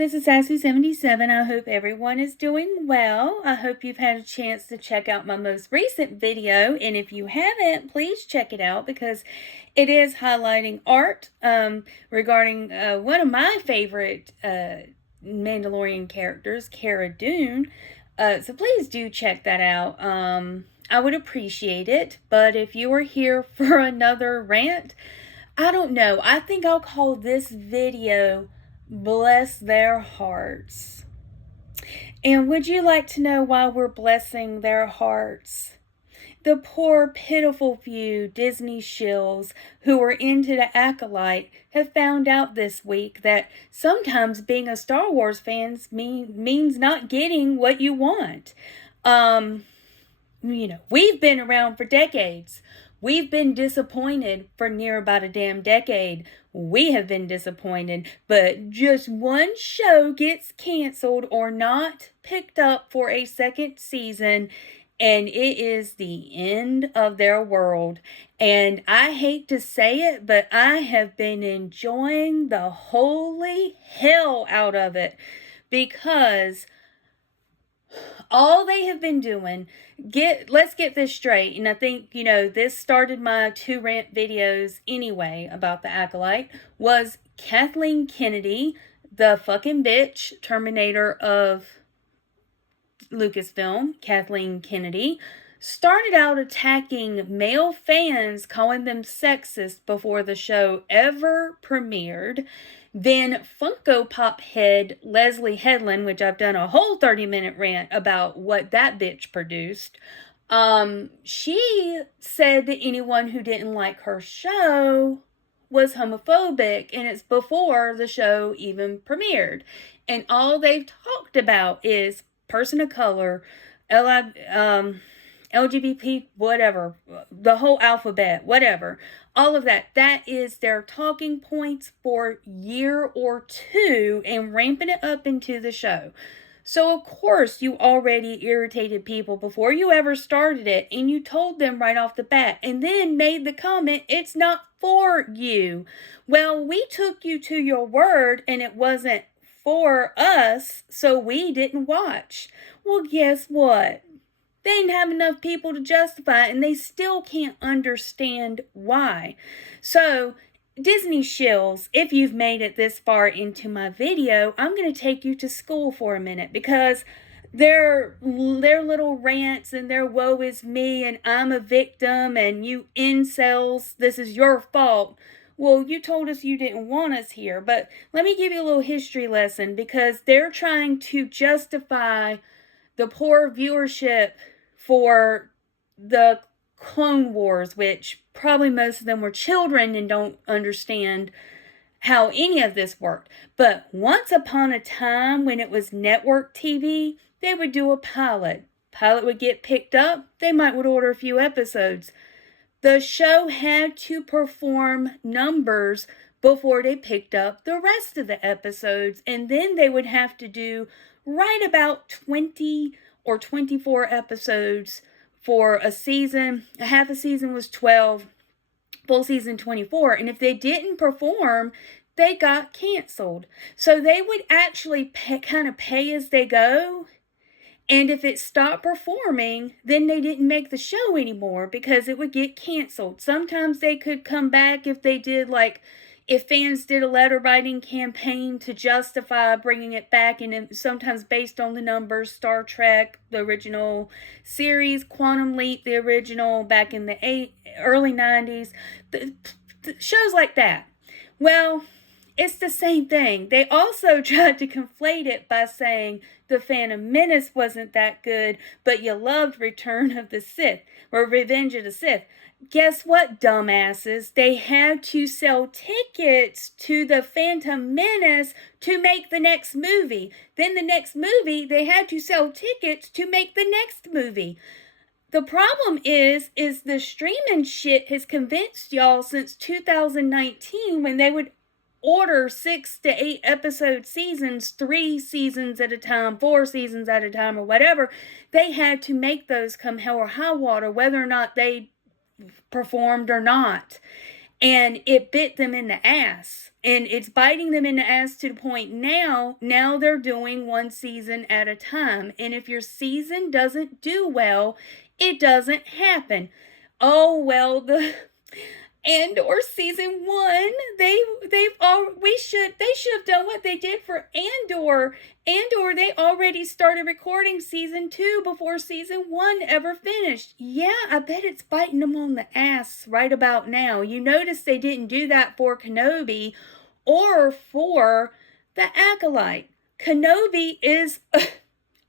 this is Sassy77. I hope everyone is doing well. I hope you've had a chance to check out my most recent video, and if you haven't, please check it out because it is highlighting art regarding one of my favorite Mandalorian characters, Cara Dune. So please do check that out. I would appreciate it, but if you are here for another rant, I don't know. I think I'll call this video Bless Their Hearts. And would you like to know why we're blessing their hearts? The poor, pitiful few Disney shills who are into the Acolyte have found out this week that sometimes being a Star Wars fan means not getting what you want. We've been around for decades. We've been disappointed for near about a damn decade. We have been disappointed, but just one show gets canceled or not picked up for a second season, and it is the end of their world. And I hate to say it, but I have been enjoying the holy hell out of it because all they have been doing, let's get this straight, and I think, this started my 2 rant videos anyway about the Acolyte, was Kathleen Kennedy, the fucking bitch, Terminator of Lucasfilm, Kathleen Kennedy, started out attacking male fans, calling them sexist before the show ever premiered. Then Funko Pop head Leslie Headland, which I've done a whole 30-minute rant about what that bitch produced, she said that anyone who didn't like her show was homophobic, and it's before the show even premiered. And all they've talked about is person of color, LGBT, whatever, the whole alphabet, whatever, all of that. That is their talking points for year or two and ramping it up into the show. So, of course, you already irritated people before you ever started it, and you told them right off the bat, and then made the comment, it's not for you. Well, we took you to your word, and it wasn't for us, so we didn't watch. Well, guess what? They didn't have enough people to justify it, and they still can't understand why. So, Disney shills, if you've made it this far into my video, I'm going to take you to school for a minute because their little rants and their woe is me and I'm a victim and you incels, this is your fault. Well, you told us you didn't want us here, but let me give you a little history lesson because they're trying to justify the poor viewership for the Clone Wars, which probably most of them were children and don't understand how any of this worked. But once upon a time when it was network TV, they would do a pilot. Pilot would get picked up. They would order a few episodes. The show had to perform numbers before they picked up the rest of the episodes. And then they would have to do right about 20 or 24 episodes for a season. Half a season was 12, full season 24. And if they didn't perform, they got canceled. So they would actually kind of pay as they go. And if it stopped performing, then they didn't make the show anymore because it would get canceled. Sometimes they could come back if they did, if fans did a letter writing campaign to justify bringing it back, and sometimes based on the numbers, Star Trek, the original series, Quantum Leap, the original back in the early 90s, the shows like that. Well, it's the same thing. They also tried to conflate it by saying The Phantom Menace wasn't that good, but you loved Return of the Sith, or Revenge of the Sith. Guess what, dumbasses? They had to sell tickets to The Phantom Menace to make the next movie. Then the next movie, they had to sell tickets to make the next movie. The problem is the streaming shit has convinced y'all since 2019 when they would order 6 to 8 episode seasons, 3 seasons at a time, 4 seasons at a time, or whatever. They had to make those come hell or high water, whether or not they performed or not. and it bit them in the ass. And it's biting them in the ass to the point now they're doing one season at a time. And if your season doesn't do well, it doesn't happen. Oh, well, Andor season 1, they should have done what they did for Andor. They already started recording season 2 before season 1 ever finished. Yeah, I bet it's biting them on the ass right about now. You notice they didn't do that for Kenobi or for the Acolyte. Kenobi is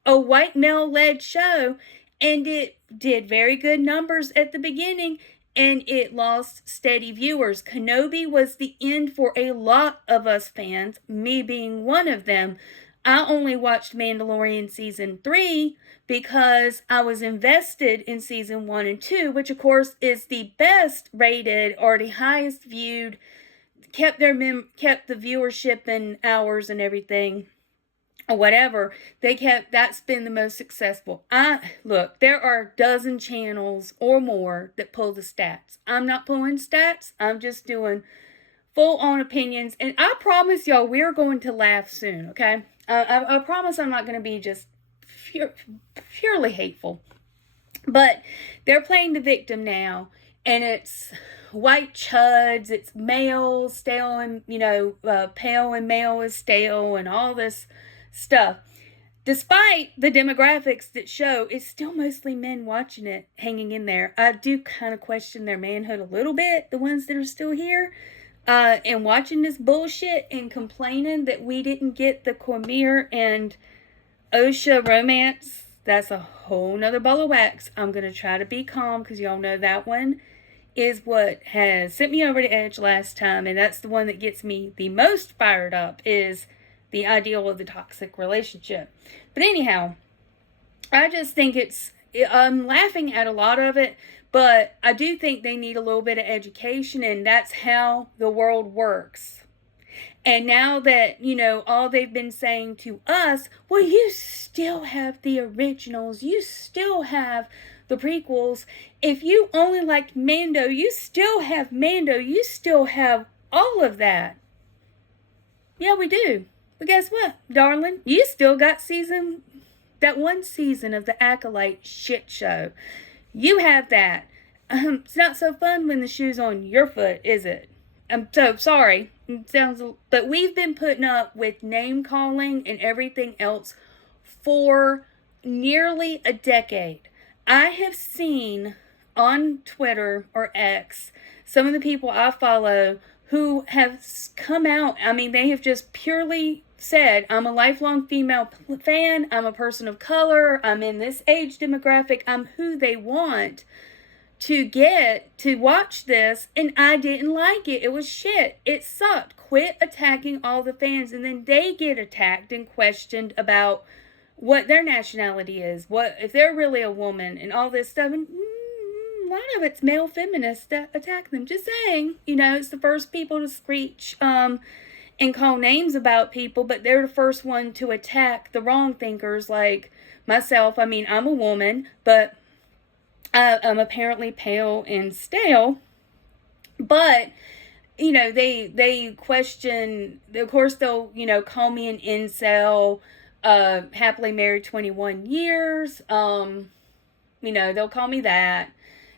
a white male-led show, and it did very good numbers at the beginning, and it lost steady viewers. Kenobi was the end for a lot of us fans, me being one of them. I only watched Mandalorian season 3 because I was invested in season 1 and 2, which of course is the best rated or the highest viewed, kept the viewership and hours and everything, or whatever. That's been the most successful. Look, there are a dozen channels or more that pull the stats. I'm not pulling stats. I'm just doing full on opinions. And I promise y'all, we're going to laugh soon, okay? I promise I'm not going to be just purely hateful. But they're playing the victim now, and it's white chuds, it's male, stale, and, pale and male is stale, and all this stuff. Despite the demographics that show, it's still mostly men watching it, hanging in there. I do kind of question their manhood a little bit, the ones that are still here, and watching this bullshit and complaining that we didn't get the Cormier and Osha romance. That's a whole nother ball of wax. I'm going to try to be calm because y'all know that one is what has sent me over the edge last time, and that's the one that gets me the most fired up, is the ideal of the toxic relationship. But anyhow, I just think I'm laughing at a lot of it, but I do think they need a little bit of education, and that's how the world works. And now that, all they've been saying to us, well, you still have the originals, you still have the prequels. If you only liked Mando, you still have Mando, you still have all of that. Yeah, we do. But guess what, darling? You still got that one season of the Acolyte shit show. You have that. It's not so fun when the shoe's on your foot, is it? I'm so sorry. But we've been putting up with name calling and everything else for nearly a decade. I have seen on Twitter or X some of the people I follow who have come out. I mean, they have just purely said, I'm a lifelong female fan, I'm a person of color, I'm in this age demographic, I'm who they want to get to watch this, and I didn't like it. It was shit. It sucked. Quit attacking all the fans, and then they get attacked and questioned about what their nationality is, what if they're really a woman, and all this stuff. And a lot of it's male feminists that attack them. Just saying, it's the first people to screech and call names about people, but they're the first one to attack the wrong thinkers like myself. I mean, I'm a woman, but I'm apparently pale and stale. But they question. Of course, they'll call me an incel. Happily married 21 years. They'll call me that.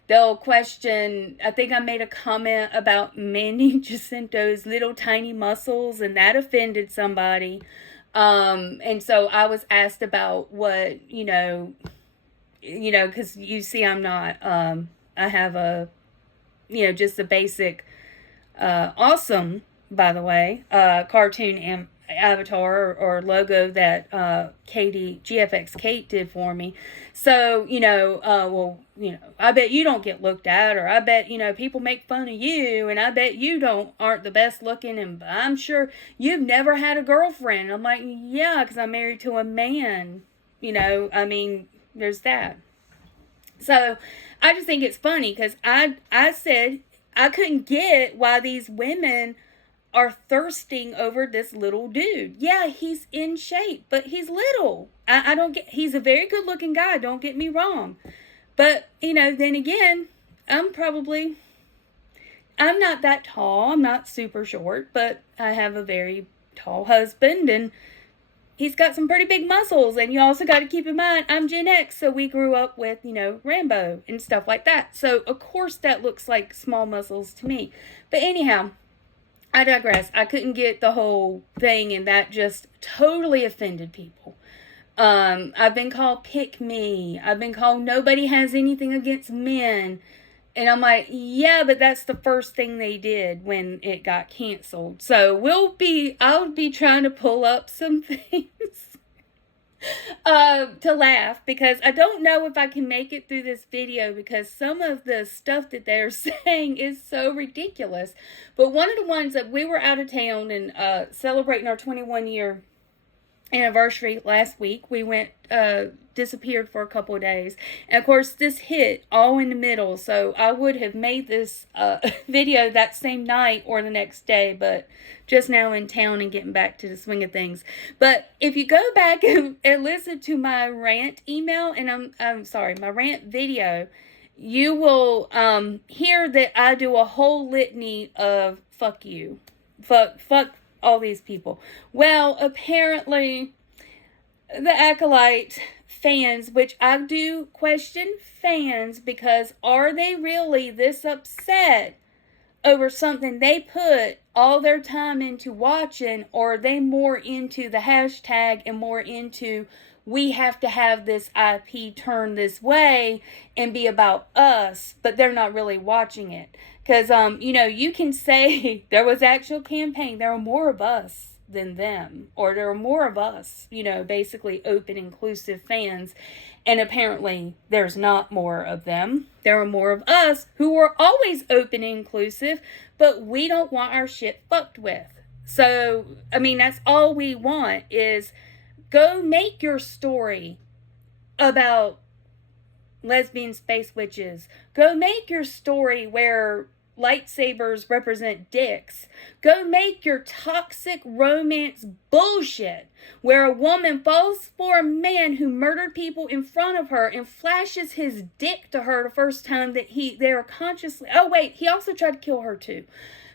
They'll question, I think I made a comment about Mandy Jacinto's little tiny muscles, and that offended somebody. And so I was asked about what, because you see I'm not, I have a, just a basic, awesome, by the way, cartoon avatar or logo that GfxKate did for me. So, I bet you don't get looked at, or I bet, people make fun of you, and I bet you aren't the best looking, and I'm sure you've never had a girlfriend. I'm like, yeah, because I'm married to a man. There's that. So I just think it's funny because I said I couldn't get why these women are thirsting over this little dude. Yeah, he's in shape, but he's little. I don't get, he's a very good looking guy, don't get me wrong. But, then again, I I'm not that tall. I'm not super short, but I have a very tall husband, and he's got some pretty big muscles. And you also got to keep in mind, I'm Gen X, so we grew up with, Rambo and stuff like that. So, of course, that looks like small muscles to me. But anyhow, I digress. I couldn't get the whole thing, and that just totally offended people. I've been called pick me. I've been called nobody has anything against men. And I'm like, yeah, but that's the first thing they did when it got canceled. So I'll be trying to pull up some things to laugh, because I don't know if I can make it through this video, because some of the stuff that they're saying is so ridiculous. But one of the ones that we were out of town and celebrating our 21-year anniversary last week, we went disappeared for a couple of days, and of course this hit all in the middle, so I would have made this video that same night or the next day, but just now in town and getting back to the swing of things. But if you go back and listen to my rant email, and I'm sorry, my rant video, you will hear that I do a whole litany of fuck you, fuck all these people. Well, apparently the Acolyte fans, which I do question fans, because are they really this upset over something they put all their time into watching, or are they more into the hashtag and more into we have to have this IP turn this way and be about us, but they're not really watching it? Because, you can say there was actual campaign. There are more of us than them. Or there are more of us, basically open, inclusive fans. And apparently there's not more of them. There are more of us who are always open and inclusive, but we don't want our shit fucked with. So, that's all we want is go make your story about lesbian space witches. Go make your story where lightsabers represent dicks. Go make your toxic romance bullshit where a woman falls for a man who murdered people in front of her and flashes his dick to her the first time that they're consciously... Oh, wait, he also tried to kill her too.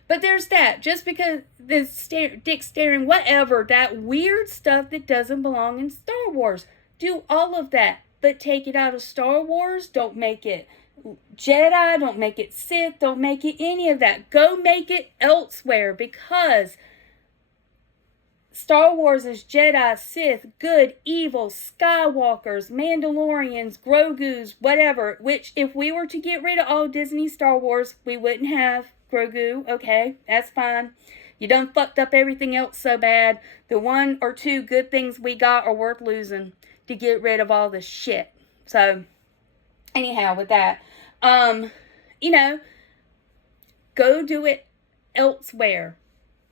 But there's that. Just because this dick staring, whatever, that weird stuff that doesn't belong in Star Wars. Do all of that, but take it out of Star Wars. Don't make it Jedi, don't make it Sith, don't make it any of that. Go make it elsewhere, because Star Wars is Jedi, Sith, good, evil, Skywalkers, Mandalorians, Grogu's, whatever. Which, if we were to get rid of all Disney Star Wars, we wouldn't have Grogu. Okay, that's fine. You done fucked up everything else so bad. The one or two good things we got are worth losing to get rid of all the shit. So, anyhow, with that, go do it elsewhere.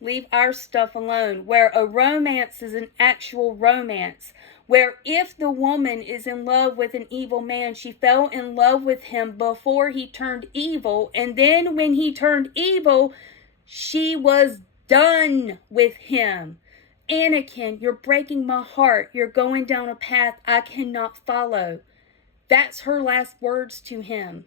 Leave our stuff alone. Where a romance is an actual romance. Where if the woman is in love with an evil man, she fell in love with him before he turned evil. And then when he turned evil, she was done with him. Anakin, you're breaking my heart. You're going down a path I cannot follow. That's her last words to him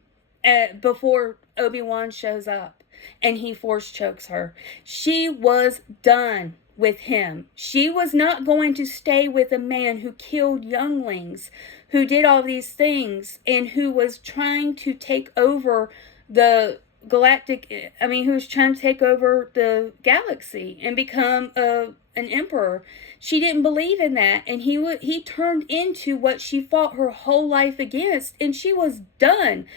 before Obi-Wan shows up and he force chokes her. She was done with him. She was not going to stay with a man who killed younglings, who did all these things, and who was trying to take over the galactic, who was trying to take over the galaxy and become an emperor. She didn't believe in that, and he turned into what she fought her whole life against, and she was done.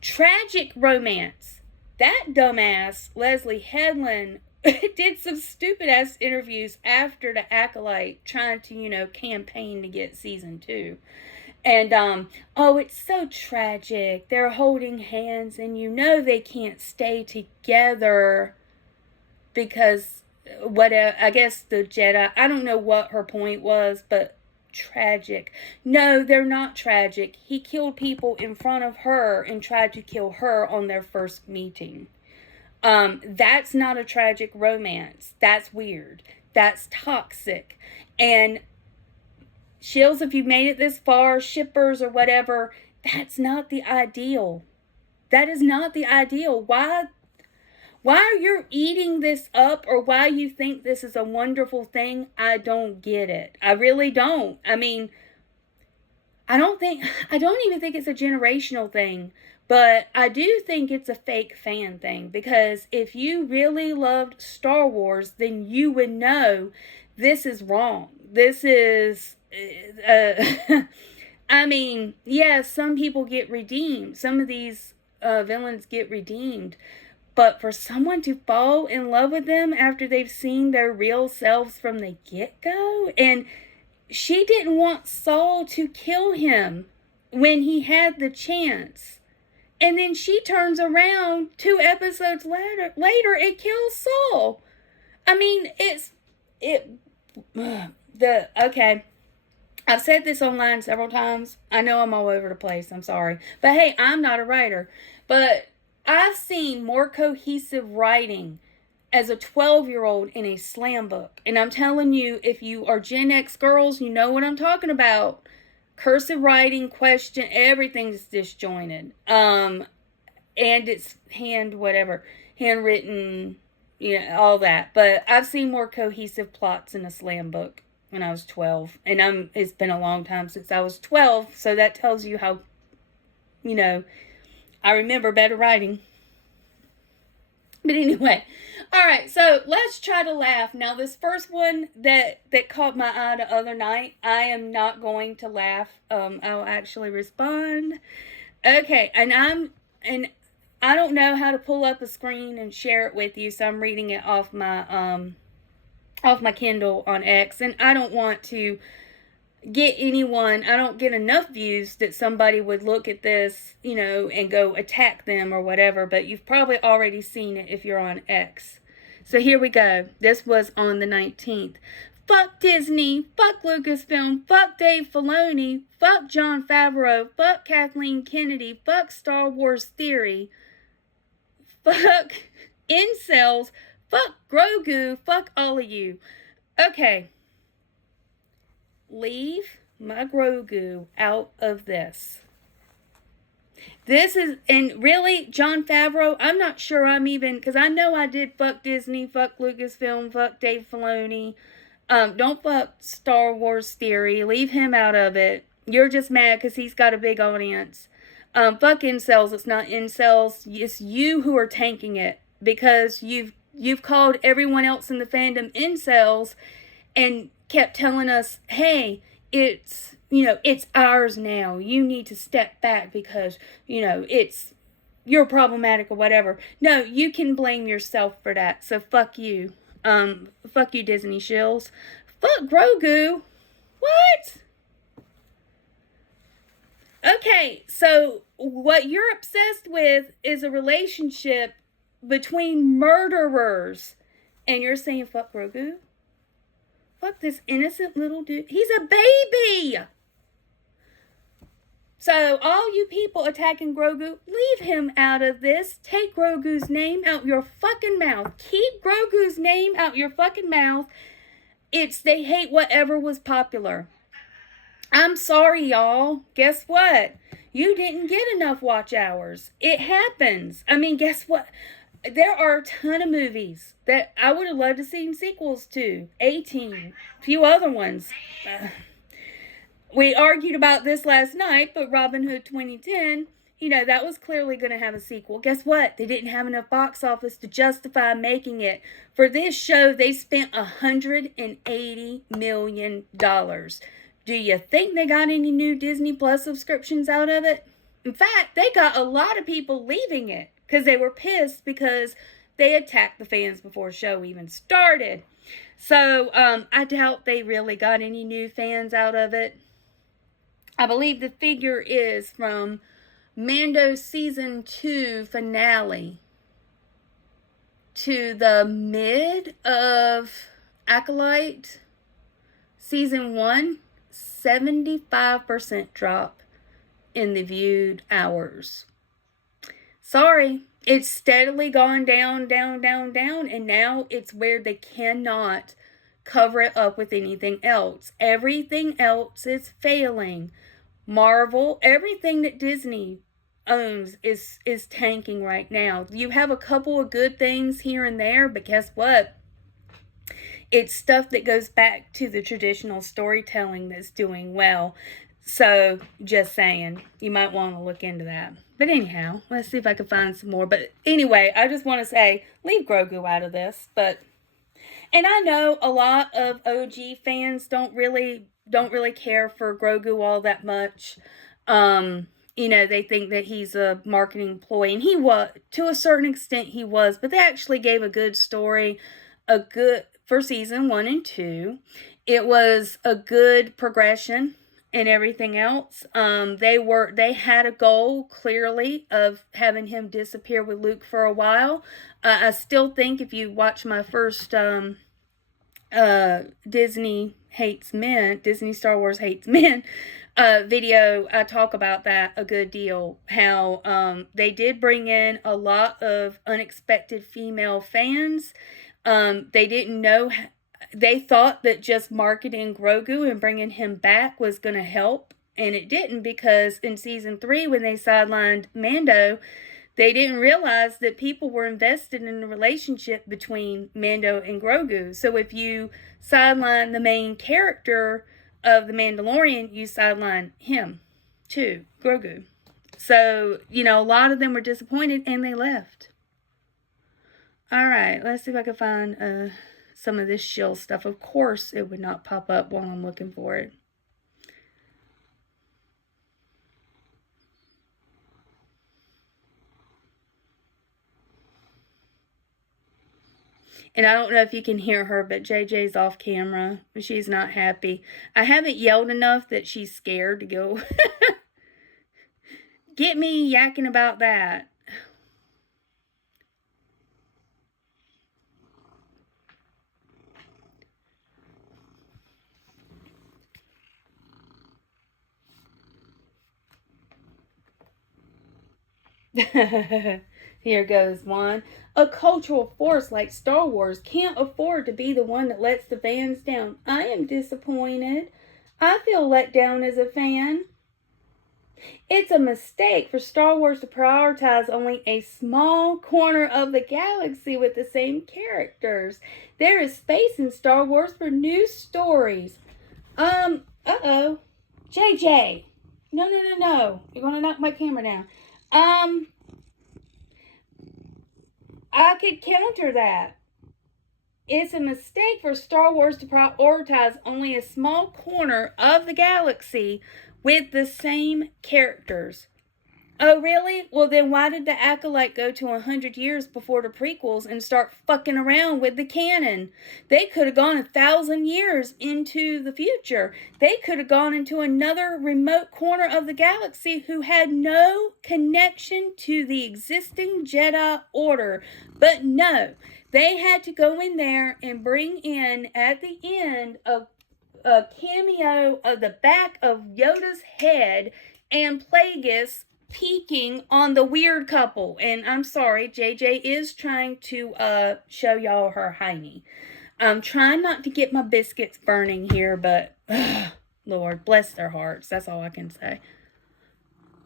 Tragic romance. That dumbass Leslie Headland did some stupid ass interviews after the Acolyte, trying to campaign to get season 2. And, it's so tragic. They're holding hands and they can't stay together because, I guess the Jedi, I don't know what her point was, but tragic. No, they're not tragic. He killed people in front of her and tried to kill her on their first meeting. That's not a tragic romance. That's weird. That's toxic. And Shills, if you've made it this far, shippers or whatever, that's not the ideal. That is not the ideal. Why you're eating this up, or why you think this is a wonderful thing, I don't get it. I really don't. I mean, I don't even think it's a generational thing, but I do think it's a fake fan thing, because if you really loved Star Wars, then you would know this is wrong. This is, I mean, yes, some people get redeemed. Some of these villains get redeemed. But for someone to fall in love with them after they've seen their real selves from the get-go, and she didn't want Saul to kill him when he had the chance. And then she turns around 2 episodes later and kills Saul. I mean, okay. I've said this online several times. I know I'm all over the place. I'm sorry. But hey, I'm not a writer. But I've seen more cohesive writing as a 12-year-old in a slam book. And I'm telling you, if you are Gen X girls, you know what I'm talking about. Cursive writing, question, everything's disjointed. And it's handwritten, all that. But I've seen more cohesive plots in a slam book when I was 12. And it's been a long time since I was 12, so that tells you how, I remember better writing. But anyway, all right, so let's try to laugh. Now, this first one that caught my eye the other night, I am not going to laugh. I'll actually respond. Okay, and I don't know how to pull up a screen and share it with you, so I'm reading it off my Kindle on X, and I don't want to I don't get enough views that somebody would look at this, and go attack them or whatever, but you've probably already seen it if you're on X. So here we go. This was on the 19th. Fuck Disney, fuck Lucasfilm, fuck Dave Filoni, fuck Jon Favreau, fuck Kathleen Kennedy, fuck Star Wars Theory, fuck incels, fuck Grogu, fuck all of you. Okay. Leave my Grogu out of this. And really, Jon Favreau, I'm not sure because I know I did fuck Disney, fuck Lucasfilm, fuck Dave Filoni. Don't fuck Star Wars Theory. Leave him out of it. You're just mad because he's got a big audience. Fuck incels. It's not incels. It's you who are tanking it, because you've called everyone else in the fandom incels and kept telling us, hey, it's ours now. You need to step back because, you're problematic or whatever. No, you can blame yourself for that. So fuck you. Fuck you, Disney shills. Fuck Grogu. What? Okay, so what you're obsessed with is a relationship between murderers. And you're saying fuck Grogu? Fuck this innocent little dude. He's a baby! So, all you people attacking Grogu, leave him out of this. Take Grogu's name out your fucking mouth. Keep Grogu's name out your fucking mouth. They hate whatever was popular. I'm sorry, y'all. Guess what? You didn't get enough watch hours. It happens. I mean, guess what? There are a ton of movies that I would have loved to see sequels to. 18. A few other ones. We argued about this last night, but Robin Hood 2010, that was clearly going to have a sequel. Guess what? They didn't have enough box office to justify making it. For this show, they spent $180 million. Do you think they got any new Disney Plus subscriptions out of it? In fact, they got a lot of people leaving it because they were pissed because they attacked the fans before the show even started. So, I doubt they really got any new fans out of it. I believe the figure is from Mando Season 2 finale to the mid of Acolyte Season 1, 75% drop in the viewed hours. Sorry, it's steadily gone down, and now it's where they cannot cover it up with anything else. Everything else is failing. Marvel, everything that Disney owns is tanking right now. You have a couple of good things here and there, but guess what? It's stuff that goes back to the traditional storytelling that's doing well. So, just saying, you might want to look into that. But anyhow, let's see if I can find some more. But anyway, I just want to say, leave Grogu out of this. And I know a lot of OG fans don't really care for Grogu all that much. They think that he's a marketing ploy, and he was, to a certain extent he was, but they actually gave a good story, for season 1 and 2. It was a good progression and everything else. They had a goal, clearly, of having him disappear with Luke for a while. I still think if you watch my first Disney Star Wars Hates Men video, I talk about that a good deal. How they did bring in a lot of unexpected female fans. They didn't know, they thought that just marketing Grogu and bringing him back was going to help, and it didn't, because in season 3, when they sidelined Mando, they didn't realize that people were invested in the relationship between Mando and Grogu. So if you sideline the main character of The Mandalorian, you sideline him too, Grogu. So, a lot of them were disappointed and they left. Alright, let's see if I can find some of this shill stuff. Of course, it would not pop up while I'm looking for it. And I don't know if you can hear her, but JJ's off camera. She's not happy. I haven't yelled enough that she's scared to go get me yakking about that. Here goes one. A cultural force like Star Wars can't afford to be the one that lets the fans down. I am disappointed. I feel let down as a fan. It's a mistake for Star Wars to prioritize only a small corner of the galaxy with the same characters. There is space in Star Wars for new stories. Uh-oh. JJ. No. You're going to knock my camera down. I could counter that. It's a mistake for Star Wars to prioritize only a small corner of the galaxy with the same characters. Oh, really? Well, then why did the Acolyte go to 100 years before the prequels and start fucking around with the canon? They could have gone 1,000 years into the future. They could have gone into another remote corner of the galaxy who had no connection to the existing Jedi Order. But no, they had to go in there and bring in, at the end, a cameo of the back of Yoda's head and Plagueis peeking on the weird couple. And I'm sorry, JJ is trying to show y'all her hiney. I'm trying not to get my biscuits burning here, but Lord, bless their hearts. That's all I can say.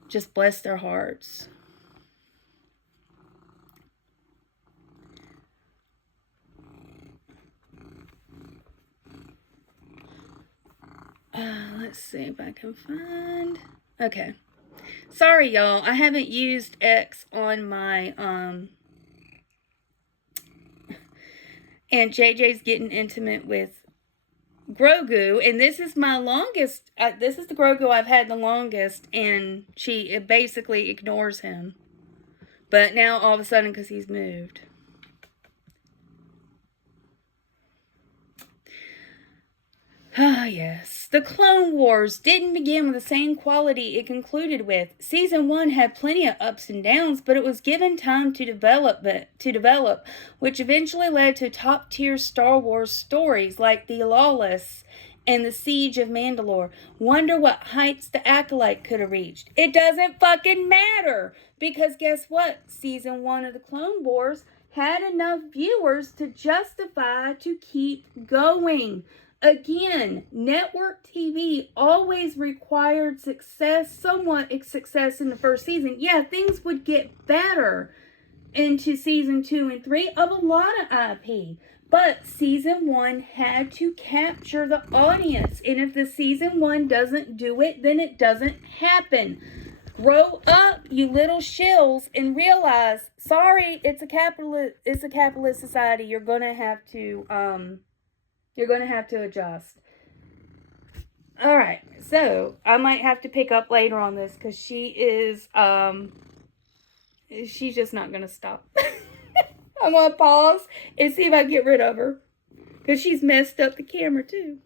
Just bless their hearts. Let's see if I can find... Okay. Sorry, y'all. I haven't used X on my, and JJ's getting intimate with Grogu, and this is my longest, this is the Grogu I've had the longest, and she basically ignores him. But now, all of a sudden, because he's moved. Ah, yes. The Clone Wars didn't begin with the same quality it concluded with. Season 1 had plenty of ups and downs, but it was given time to develop, which eventually led to top-tier Star Wars stories like The Lawless and The Siege of Mandalore. Wonder what heights the Acolyte could have reached. It doesn't fucking matter, because guess what? Season 1 of the Clone Wars had enough viewers to justify to keep going. Again, network TV always required success, somewhat success in the first season. Yeah, things would get better into season 2 and 3 of a lot of IP. But season 1 had to capture the audience. And if the season 1 doesn't do it, then it doesn't happen. Grow up, you little shills, and realize, sorry, it's a capitalist society. You're gonna have to adjust. All right, so I might have to pick up later on this because she's just not gonna stop. I'm gonna pause and see if I can get rid of her because she's messed up the camera too.